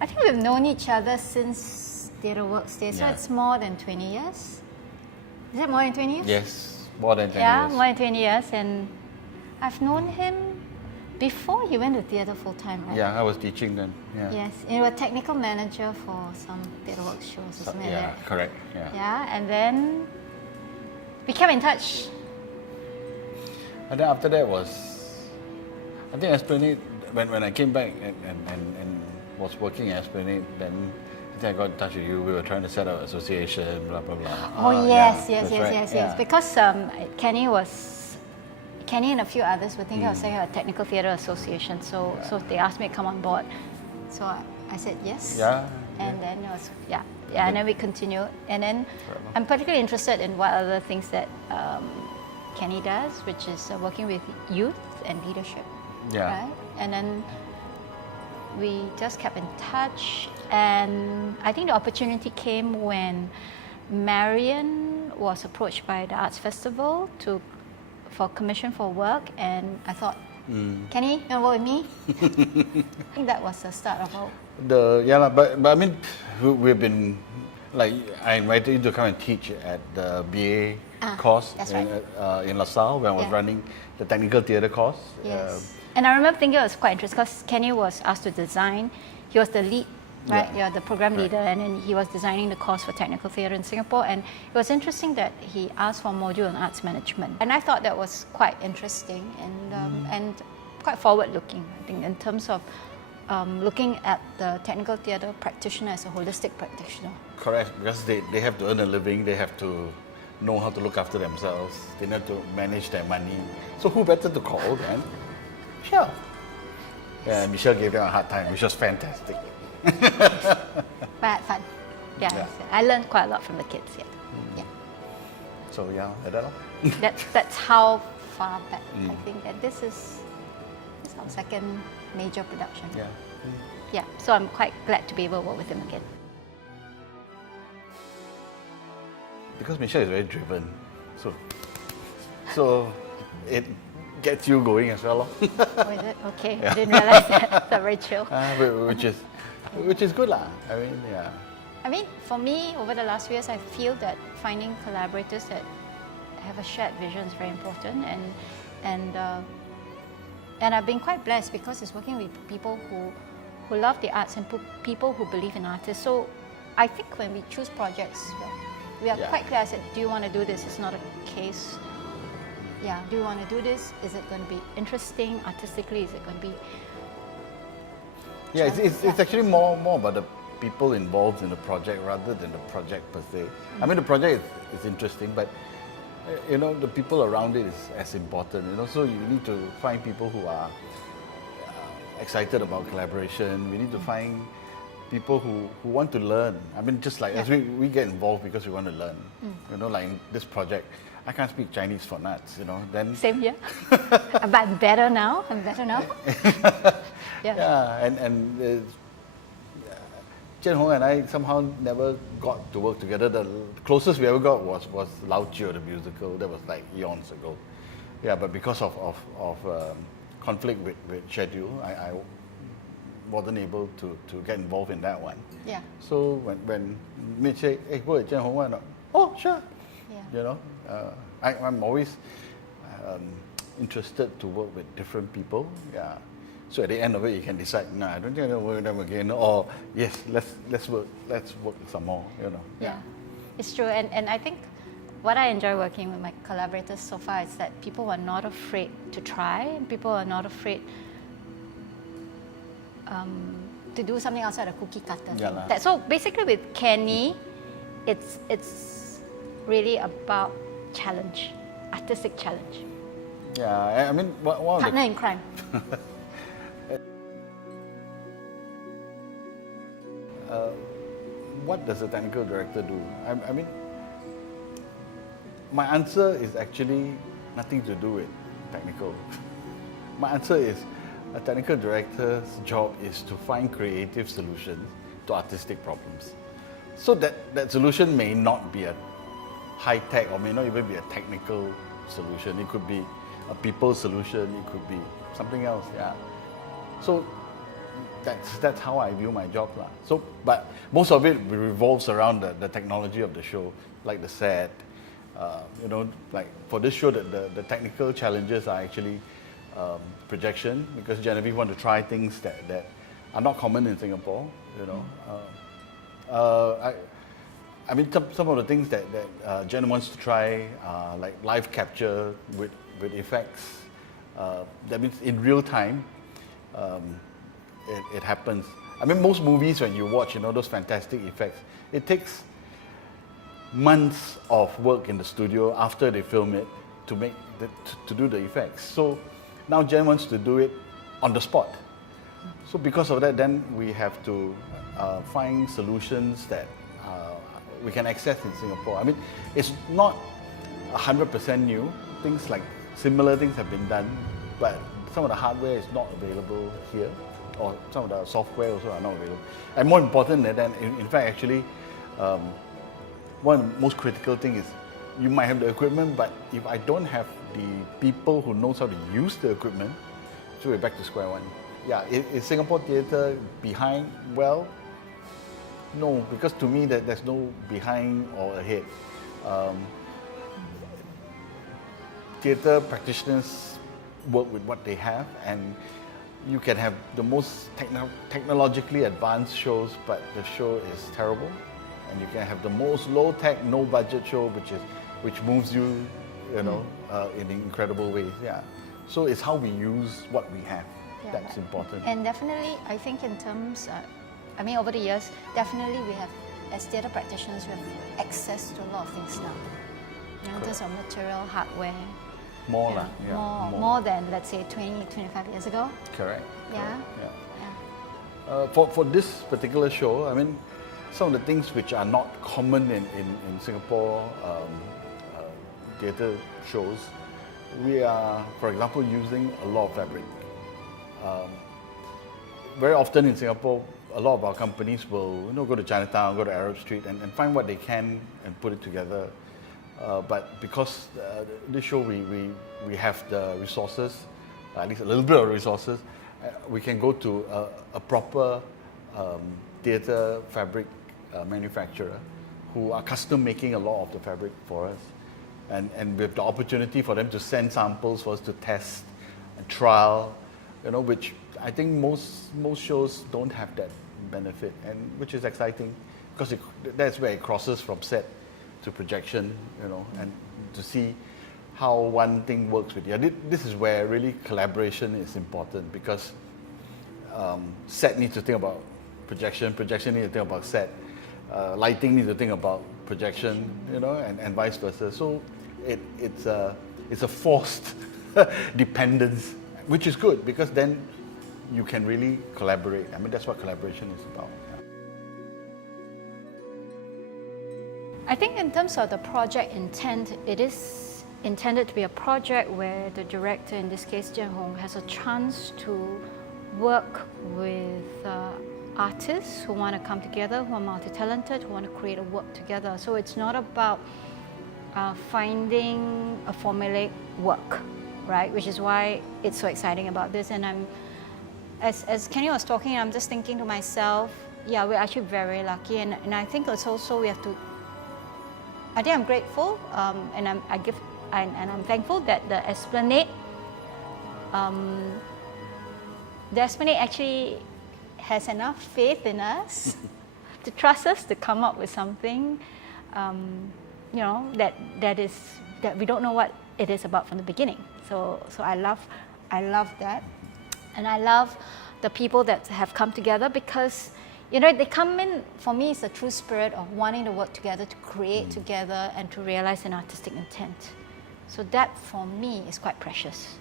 I think we've known each other since Theatre Works Day, so Yeah. it's more than 20 years. Is it more than 20 years? Yes, more than 10 Yeah, years. more than 20 years, and I've known him before he went to theatre full time, right? Yeah, I was teaching then. Yeah. Yes, you were technical manager for some Theatre Works shows, So, isn't it? yeah, correct. Yeah. Yeah, and then we kept in touch. And then after that was, I think Esplanade, when I came back and was working at Esplanade, then I think I got in touch with you. We were trying to set up an association, blah, blah, blah. Oh, yes, yeah, yes, that's yes, right. yes, Yeah. yes. Because Kenny and a few others were thinking of setting up a technical theatre association, so they asked me to come on board. So I said yes. Yeah. And then it was, and then we continued. And then I'm particularly interested in what other things that Kenny does, which is working with youth and leadership. Yeah. Right? And then we just kept in touch, and I think the opportunity came when Marion was approached by the Arts Festival for commission for work, and I thought, Kenny, you want to work with me? I think that was the start of our... But I mean, we've been, like, I invited you to come and teach at the BA course that's in LaSalle when I was running the technical theatre course. Yes. And I remember thinking it was quite interesting because Kenny was asked to design. He was the lead, right? Yeah, the program leader, and then he was designing the course for technical theatre in Singapore. And it was interesting that he asked for a module on arts management. And I thought that was quite interesting and quite forward-looking, I think, in terms of looking at the technical theatre practitioner as a holistic practitioner. Correct, because they have to earn a living, they have to know how to look after themselves, they have to manage their money. So who better to call than Michelle? Yeah, Michelle gave them a hard time, which was fantastic. But I had fun. Yeah. I learned quite a lot from the kids. Yeah. So like that. That's how far back I think that this is our second major production. Yeah. Yeah. So I'm quite glad to be able to work with him again. Because Michelle is very driven, so it gets you going as well. Oh, is it? Okay. I didn't realize that. That's very chill. Which is good lah. I mean, yeah. I mean, for me, over the last few years, I feel that finding collaborators that have a shared vision is very important, and I've been quite blessed because it's working with people who love the arts and people who believe in artists. So I think when we choose projects, we are quite clear. I said, do you want to do this? It's not a case. Yeah, do you want to do this? Is it going to be interesting artistically? Is it going to be... Yeah, it's actually more about the people involved in the project rather than the project per se. I mean, the project is interesting, but the people around it is as important. So you need to find people who are excited about collaboration. We need to find people who want to learn. I mean, just like as we get involved because we want to learn. Like in this project, I can't speak Chinese for nuts. Then Same here. But I'm better now. Yeah, and Jian Hong and I somehow never got to work together. The closest we ever got was Lao Chio, the musical. That was like eons ago. Yeah, but because of conflict with schedule, I wasn't able to get involved in that one. Yeah. So when Mitch said, "Hey, go at Jian Hong," I'm like, "Oh, sure." Yeah. I'm always interested to work with different people. Yeah. So at the end of it, you can decide, no, I don't think I want to work with them again, or yes, let's work some more. Yeah, it's true, and I think what I enjoy working with my collaborators so far is that people are not afraid to try, and people are not afraid to do something outside the cookie cutter thing. So basically, with Kenny, it's really about challenge, artistic challenge. Yeah, I mean, one partner in crime. What does a technical director do? I mean, my answer is actually nothing to do with technical. My answer is a technical director's job is to find creative solutions to artistic problems. So that solution may not be a high-tech or may not even be a technical solution. It could be a people solution, it could be something else, yeah. So that's how I view my job. So, but most of it revolves around the technology of the show, like the set. Like for this show, the technical challenges are actually projection, because Genevieve want to try things that are not common in Singapore. I mean, some of the things that Jen wants to try, like live capture with effects. That means in real time, it happens. I mean, most movies when you watch, those fantastic effects, it takes months of work in the studio after they film it to do the effects. So now Jen wants to do it on the spot. So because of that, then we have to find solutions that we can access in Singapore. I mean, it's not 100% new. Things like similar things have been done, but some of the hardware is not available here, or some of the software also are not available. And more important than that, in fact, actually, one of the most critical things is you might have the equipment, but if I don't have the people who knows how to use the equipment, so we're back to square one. Yeah, is Singapore theatre behind? Well, no, because to me there's no behind or ahead. Theatre practitioners work with what they have, and you can have the most technologically advanced shows, but the show is terrible. And you can have the most low-tech, no-budget show, which moves you, in incredible ways. Yeah. So it's how we use what we have. Yeah, that's important. And definitely, I think in terms, over the years, definitely we have, as theatre practitioners, we have access to a lot of things now. In terms of material, hardware. More than, let's say, 20, 25 years ago. Correct. Yeah. Correct. Yeah. For this particular show, I mean, some of the things which are not common in Singapore theatre shows, we are, for example, using a lot of fabric. Very often in Singapore, a lot of our companies will go to Chinatown, go to Arab Street, and find what they can and put it together. But because this show we have the resources, at least a little bit of resources, we can go to a proper theatre fabric manufacturer who are custom making a lot of the fabric for us, and we have the opportunity for them to send samples for us to test and trial, which I think most shows don't have that benefit, and which is exciting because that's where it crosses from set to projection, and to see how one thing works with the other. This is where really collaboration is important, because set needs to think about projection needs to think about set, lighting needs to think about projection, and vice versa. So it's a forced dependence, which is good, because then you can really collaborate. I mean, that's what collaboration is about. I think in terms of the project intent, it is intended to be a project where the director, in this case Jian Hong, has a chance to work with artists who want to come together, who are multi-talented, who want to create a work together. So it's not about finding a formulaic work, right? Which is why it's so exciting about this. And as Kenny was talking, I'm just thinking to myself, yeah, we're actually very lucky, and I think it's also we have to. I think I'm grateful, and I'm thankful that the Esplanade actually has enough faith in us to trust us to come up with something, that we don't know what it is about from the beginning. So I love that, and I love the people that have come together, because they come in, for me, it's the true spirit of wanting to work together, to create together, and to realize an artistic intent. So that, for me, is quite precious.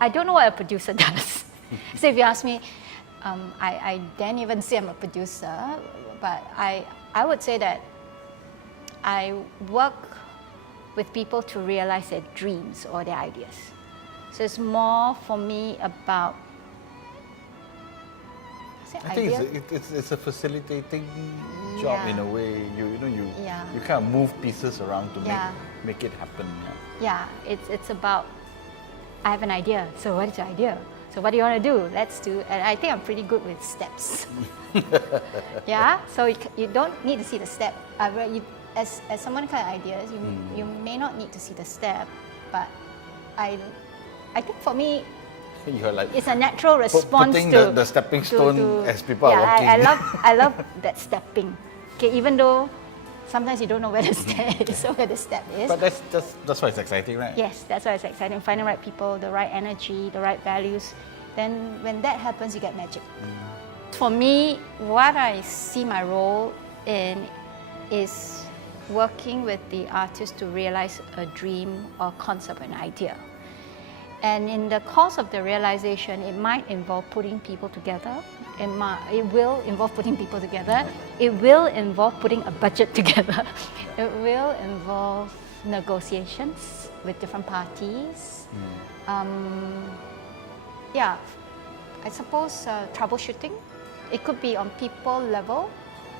I don't know what a producer does. So if you ask me, I didn't even say I'm a producer, but I would say that I work with people to realize their dreams or their ideas. So it's more, for me, about I think it's a facilitating job in a way. You kind of move pieces around to make it happen. Yeah, it's about I have an idea. So what is your idea? So what do you want to do? Let's do. And I think I'm pretty good with steps. Yeah. So you don't need to see the step. As someone kind of ideas, you may not need to see the step, but I think for me, You're like it's a natural response putting to the stepping stone as people yeah, are walking. I love that stepping. Okay, even though sometimes you don't know where the step is or where the step is. But that's why it's exciting, right? Yes, that's why it's exciting. Finding the right people, the right energy, the right values. Then when that happens, you get magic. For me, what I see my role in is working with the artist to realize a dream or concept, an idea. And in the course of the realization, it might involve putting people together. It will involve putting people together. It will involve putting a budget together. It will involve negotiations with different parties. Yeah, I suppose troubleshooting. It could be on people level.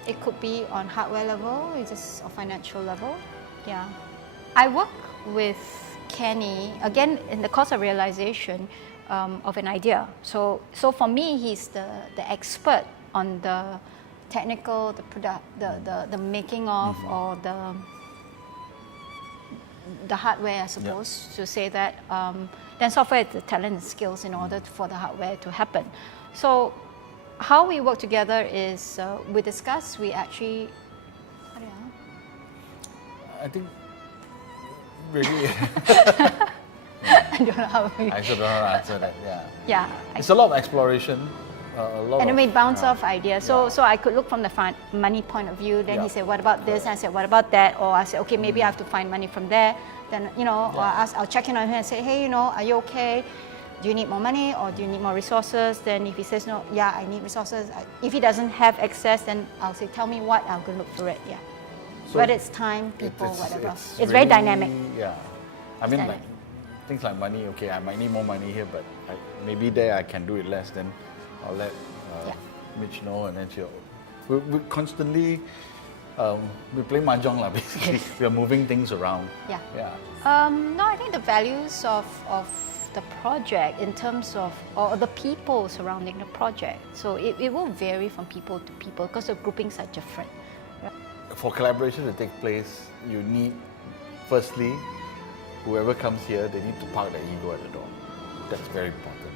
It could be on hardware level. It's just a financial level. Yeah, I work with Kenny, again, in the course of realization of an idea. So for me, he's the expert on the technical, the product, the making of, or the hardware, I suppose, to say that. Then software is the talent and skills in order for the hardware to happen. So how we work together is we discuss, we actually, I think really. I don't know how we... I still don't know how to answer that. Yeah. Yeah. It's a lot of exploration. And then we bounce off ideas. So I could look from the money point of view. Then he said, "What about this?" And I said, "What about that?" Or I said, "Okay, maybe I have to find money from there." Then or I'll check in on him and say, "Hey, are you okay? Do you need more money or do you need more resources?" Then if he says no, yeah, I need resources. If he doesn't have access, then I'll say, "Tell me what, I'll go look for it." Yeah. So whether it's time, people, whatever. It's really, very dynamic. Yeah. I mean, like things like money. Okay, I might need more money here, but maybe there I can do it less. Then I'll let Mitch know, and then we constantly we play mahjong lah. Basically, we are moving things around. Yeah. Yeah. No, I think the values of the project in terms of or the people surrounding the project. So it will vary from people to people because the groupings are different. Right? For collaboration to take place, you need, firstly, whoever comes here, they need to park their ego at the door. That's very important.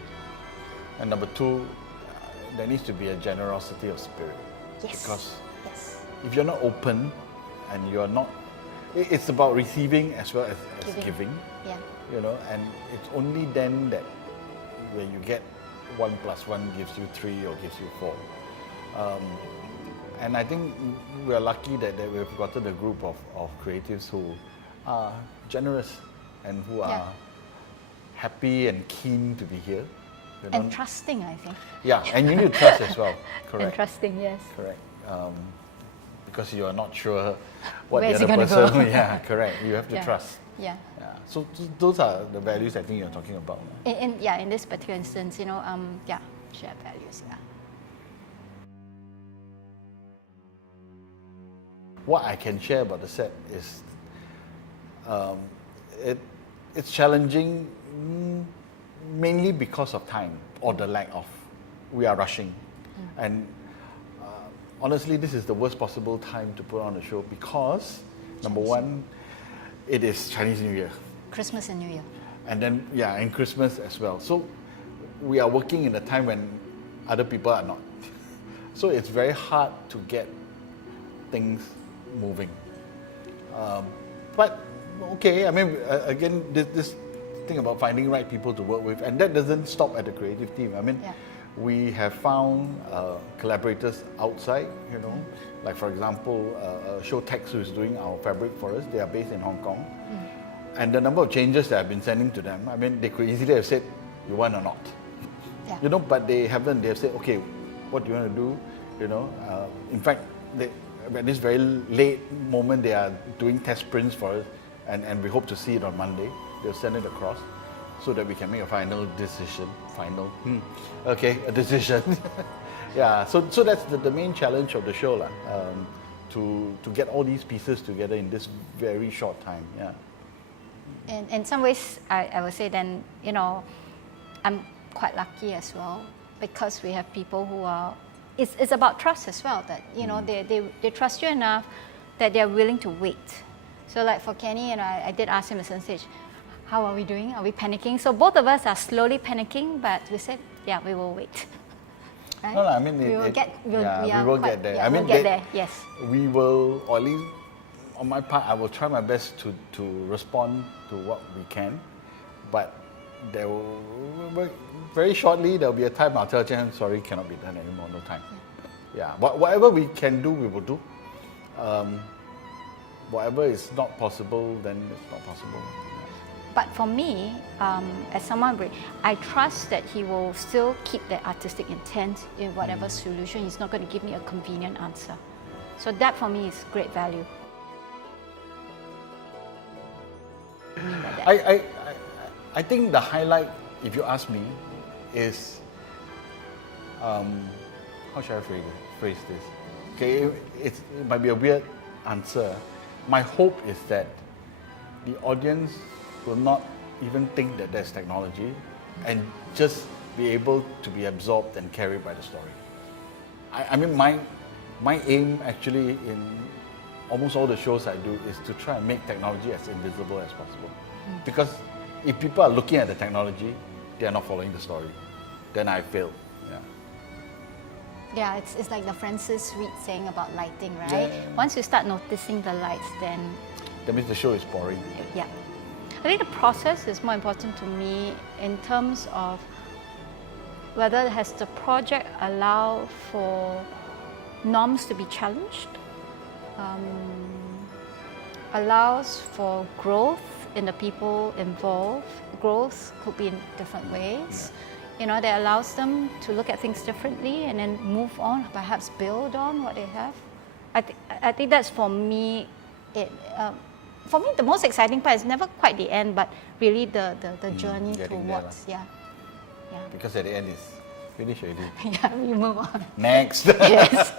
And number two, there needs to be a generosity of spirit. Yes. Because if you're not open and you're not, it's about receiving as well as giving. Yeah. And it's only then that when you get 1 + 1 gives you 3 or gives you 4. And I think we are lucky that we've gotten a group of creatives who are generous and who are happy and keen to be here. And trusting, I think. Yeah, and you need to trust as well. Correct. And trusting, yes. Correct. Because you are not sure what Where's the other it gonna person. go? Yeah, correct. You have to trust. Yeah. So those are the values I think you're talking about. In this particular instance, shared values. Yeah. What I can share about the set is it's challenging mainly because of time or the lack of. We are rushing. And honestly, this is the worst possible time to put on a show because, number one, it is Chinese New Year. Christmas and New Year. And then, and Christmas as well. So we are working in a time when other people are not. So it's very hard to get things moving. But okay, I mean, again, this thing about finding right people to work with, and that doesn't stop at the creative team. I mean, we have found collaborators outside, like for example, Showtex, who is doing our fabric for us. They are based in Hong Kong. And the number of changes that I've been sending to them, I mean, they could easily have said, you want or not. Yeah. But they haven't. They have said, okay, what do you want to do? In fact, at this very late moment, they are doing test prints for us, and we hope to see it on Monday. They'll send it across so that we can make a final decision. A decision. So that's the main challenge of the show, to get all these pieces together in this very short time. in some ways, I would say then, you know, I'm quite lucky as well because we have people who are, it's about trust as well, that, you know, they trust you enough that they're willing to wait. So like for Kenny, and I did ask him at some stage, how are we doing? Are we panicking? So both of us are slowly panicking, but we said, yeah, we will wait. Right? No, I mean, we will get there. Yeah, I mean, we'll get there, yes. We will, or at least on my part, I will try my best to respond to what we can, but there will, very shortly there will be a time I'll tell Jen, sorry, cannot be done anymore, no time. Yeah, whatever we can do, we will do. Whatever is not possible, then it's not possible. But for me, as someone, I trust that he will still keep that artistic intent in whatever solution. He's not going to give me a convenient answer. So that for me is great value. I think the highlight, if you ask me, is how should I phrase this? Okay, it might be a weird answer. My hope is that the audience will not even think that there's technology and just be able to be absorbed and carried by the story. I mean, my aim actually in almost all the shows I do is to try and make technology as invisible as possible. Because if people are looking at the technology, they are not following the story, then I failed. Yeah, it's like the Francis Reed saying about lighting, right? Yeah. Once you start noticing the lights, then... That means the show is boring. Yeah. I think the process is more important to me in terms of whether has the project allow for norms to be challenged, allows for growth in the people involved. Growth could be in different ways. You know, that allows them to look at things differently and then move on, perhaps build on what they have. I think that's for me. For me, the most exciting part is never quite the end, but really the journey towards, yeah. Because at the end it's finished already. Yeah, we move on. Next. Yes.